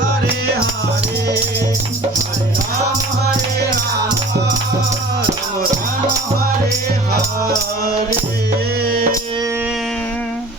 Hare Hare